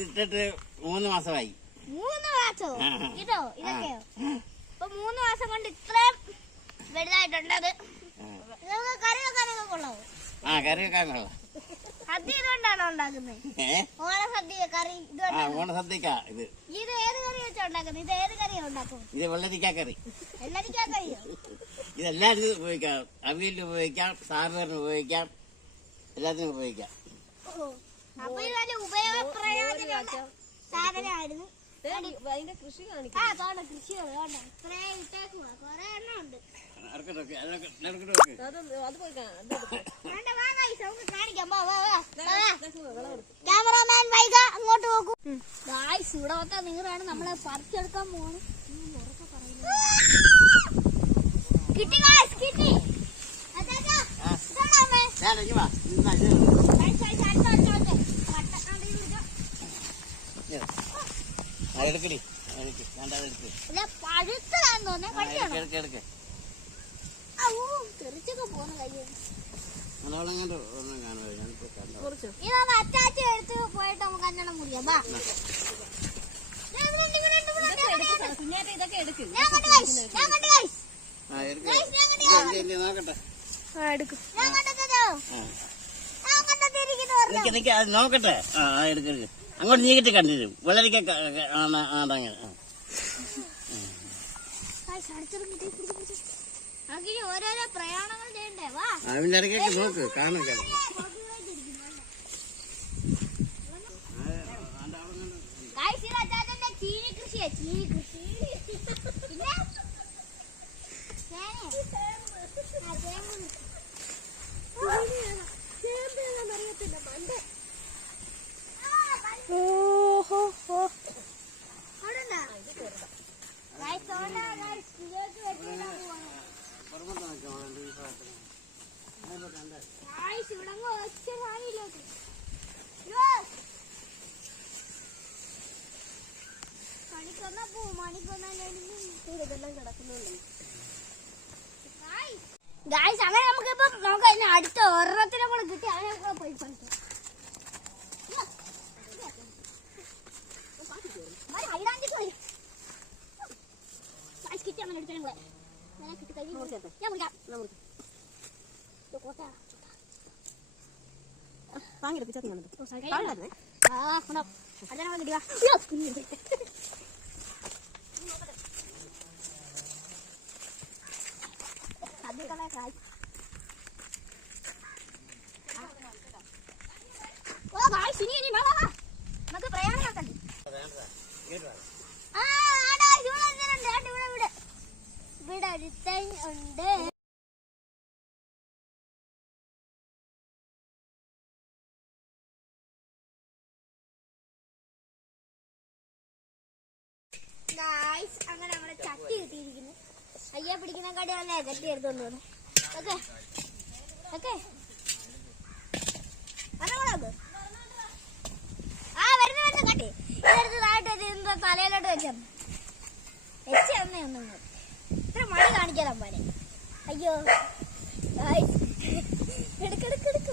ഇട്ടിട്ട് 3 മാസമായി. 3 മാസോ ഇതോ ഇതൊക്കെയോ? ഇപ്പൊ 3 മാസം കൊണ്ട് ഇത്രയും വലുതായിട്ടുണ്ട്. അത് കറി വെക്കാനൊക്കെ കൊള്ളാവോ? കറി വെക്കാൻ കൊള്ളാം. സദ്യ ഇതുകൊണ്ടാണോ ഉണ്ടാക്കുന്നത്? ഓണസദ്യ കറി ഓണസദ്യക്കാ ഇത്. ഇത് ഏത് കറി വെച്ചാ ഉണ്ടാക്കുന്നത്? ഇത് ഏത് കറിയാ ഉണ്ടാക്കും? ഇത് വെള്ളരിക്കാ കറി. വെള്ളരിക്കാ കറിയോ? ഇതെല്ലാത്തിനും ഉപയോഗിക്കാം. അവിയലിന് ഉപയോഗിക്കാം, സാമ്പാറിന് ഉപയോഗിക്കാം, എല്ലാത്തിനും ഉപയോഗിക്കാം. അപ്പൊ ഇത് നല്ല ഉപയോഗപ്രയോജനമുള്ള സാധനമായിരുന്നു. കൃഷി കാണിക്കാം. കൃഷികൾ ഇത്രേ ഇട്ടേക്കുവാ. കുറെ എണ്ണം ഉണ്ട്. ക്യാമറമാൻ വൈക അങ്ങോട്ട് നോക്കൂ. ഇവിടെ വന്ന നിങ്ങളാണ് നമ്മളെ പറിച്ചെടുക്കാൻ പോകുന്നത്. കിട്ടി കിട്ടി. പഴുത്തതാന്ന് തോന്നേ. തെറിച്ചൊക്കെ പോകുന്ന കയ്യാണ്. ഇതൊന്ന് അച്ചാച്ചി എടുത്ത് പോയിട്ട് നമുക്ക് അഞ്ഞണം മുറിയാം. ഇതൊക്കെ എടുക്കും. നോക്കട്ടെ. അങ്ങോട്ട് നീക്കിട്ട് കണ്ടിരും. വെള്ളരിക്ക അങ്ങനെ ഓരോരോ പ്രയാണങ്ങൾ ചെയ്യണ്ടേ? വാ അതിന്റെ ഇടയ്ക്കൊക്കെ നോക്ക് കാണാൻ. ചീനി കൃഷിയാ. ചീനി കൃഷി പിന്നെ അങ്ങനെ നമുക്കിപ്പോ നോക്കാം. അടുത്ത ഒരെണ്ണത്തിനെ കൂടെ കിട്ടി അങ്ങനെ പോയി പഠിക്കാം. കിട്ടി അങ്ങനെ എടുക്കണം കൂടെ. കിട്ടി കഴിഞ്ഞ് ഞാൻ മുറിക്കാം. നമുക്ക് പ്രയാണം നടത്തണ്ടേ? ഇവിടെ ഒരുത്തൻ ഉണ്ട്. അങ്ങനെ നമ്മുടെ ചട്ടി കിട്ടിയിരിക്കുന്നു. അയ്യ പിടിക്കുന്ന കടയല്ലേ ചട്ടി എടുത്തോണ്ട് പോകുന്നത്. ഓക്കെ ഓക്കെ വരുന്ന കട്ടി ഇതെടുത്ത് താഴോട്ട് എന്തോ തലയിലോട്ട് വെച്ചാ വെച്ചേ ഒന്നും ഇത്ര മണി കാണിക്കാൻ പോലെ. അയ്യോ എടുക്കെടുക്കെടുക്ക്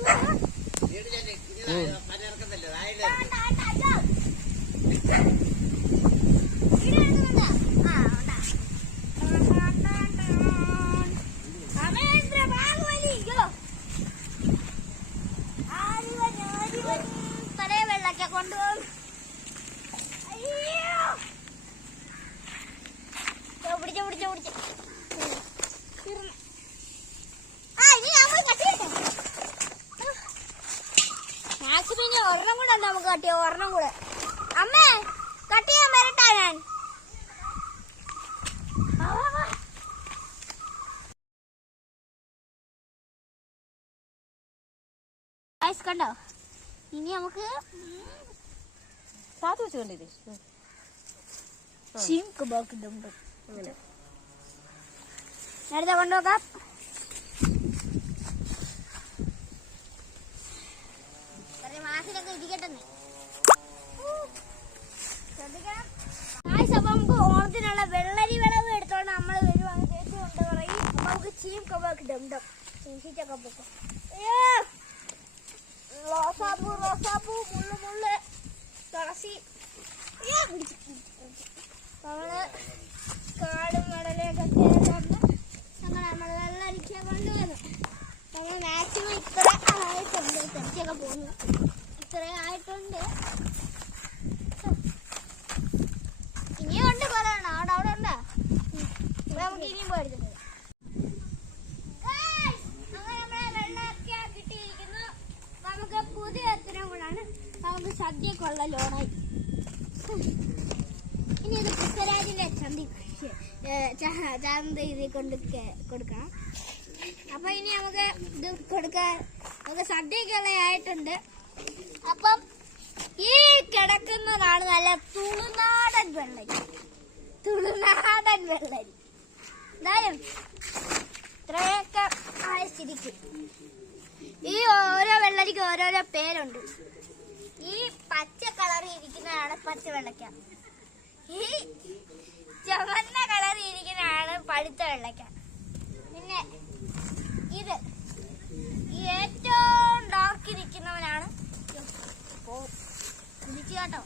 തലേ വെള്ളക്കെ കൊണ്ടുപോകും. പിടിച്ച പിടിച്ച പിടിച്ച മാക്സിമം ഇനി ഒരെണ്ണം കൂടെ നമുക്ക് കട്ടിയോ. ഒരെണ്ണം കൂടെ അമ്മേ കട്ട് ചെയ്യാൻ വരട്ടാ ഞാൻ. കണ്ടോ? ഇനി നമുക്ക് നേരത്തെ കൊണ്ടുപോക്കാം. മാസിലൊക്കെ ഇരിക്കട്ടെ. ശ്രദ്ധിക്കണം. അപ്പൊ നമുക്ക് ഓണത്തിനുള്ള വെള്ളരി വിളവ് എടുത്തോണ്ട് നമ്മള് വരുവാണ്. ചേച്ചി കൊണ്ട് പറയും. അപ്പൊ നമുക്ക് ചീം കബാക്ക് ഡം ഡം സൂക്ഷിച്ചൊക്കെ പൊക്കാം. റോസാപ്പൂ മുള്ള് തുളസി നമ്മള് കാടും കടലൊക്കെ കൊണ്ട് നമ്മൾ വെള്ളരിക്കാൻ കൊണ്ടുവന്നു. നമ്മൾ മാക്സിമം ഇത്ര ആയിട്ടുണ്ട്. തെറ്റിയൊക്കെ പോകുന്നു. ഇത്ര ആയിട്ടുണ്ട്. ഇനിയും ഉണ്ട് പറയണം. അവിടെ ഉണ്ടാ നമുക്ക് ഇനിയും പോയിട്ട് നമുക്ക് പുതിയ എത്തരം കൂടാണ്. നമുക്ക് സദ്യക്കുള്ള ലോണായി. ഇനി ഇത് പുഷ്പരാജിന്റെ ചന്ത ഇതിൽ കൊണ്ട് കൊടുക്കണം. അപ്പൊ ഇനി നമുക്ക് ഇത് കൊടുക്കാൻ നമുക്ക് സദ്യക്കുള്ള ആയിട്ടുണ്ട്. അപ്പം ഈ കിടക്കുന്നതാണ് നല്ല തുളുനാടൻ വെള്ളരി. എന്തായാലും ഇത്രയൊക്കെ ആയ സ്ഥിതിക്ക് ഈ ഓരോ വെള്ളരിക്ക് ഓരോരോ പേരുണ്ട്. ഈ പച്ച കളറിൽ ഇരിക്കുന്നതാണ് പച്ച വെള്ളക്ക. ഈ ചുവന്ന കളറിൽ ഇരിക്കുന്നതാണ് പഴുത്ത വെള്ളക്ക. പിന്നെ ഇത് ഈ ഏറ്റവും ഡാർക്ക് ഇരിക്കുന്നവനാണ് കേട്ടോ.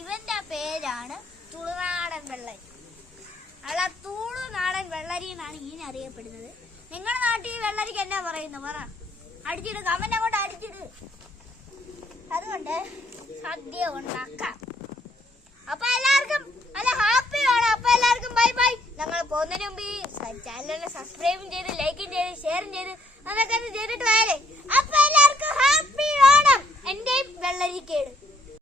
ഇവന്റെ പേരാണ് തുളുനാടൻ വെള്ളരി. അല്ല, തുളുനാടൻ വെള്ളരി എന്നാണ് ഇതിനറിയപ്പെടുന്നത്. നിങ്ങളുടെ നാട്ടിൽ ഈ വെള്ളരിക്ക് എന്നാ പറയുന്നു പറ. അടിച്ചിട്, കമന്റ് അങ്ങോട്ട് അടിച്ചിട്. അതുകൊണ്ട് സദ്യ ഉണ്ടാക്കാം. അപ്പൊ എല്ലാവർക്കും നല്ല ഹാപ്പി ആണ്. അപ്പൊ എല്ലാവർക്കും ബൈ ബൈ. ഞങ്ങൾ പോകുന്നതിന് മുമ്പ് ഈ ചാനലിനെ സബ്സ്ക്രൈബും ചെയ്ത് ലൈക്കും ചെയ്ത് ഷെയറും ചെയ്ത് അതൊക്കെ ചെയ്തിട്ട് വരാം. അപ്പൊ എല്ലാവർക്കും ഹാപ്പി ഓണം. എന്റെയും വെള്ളരിക്കേട്.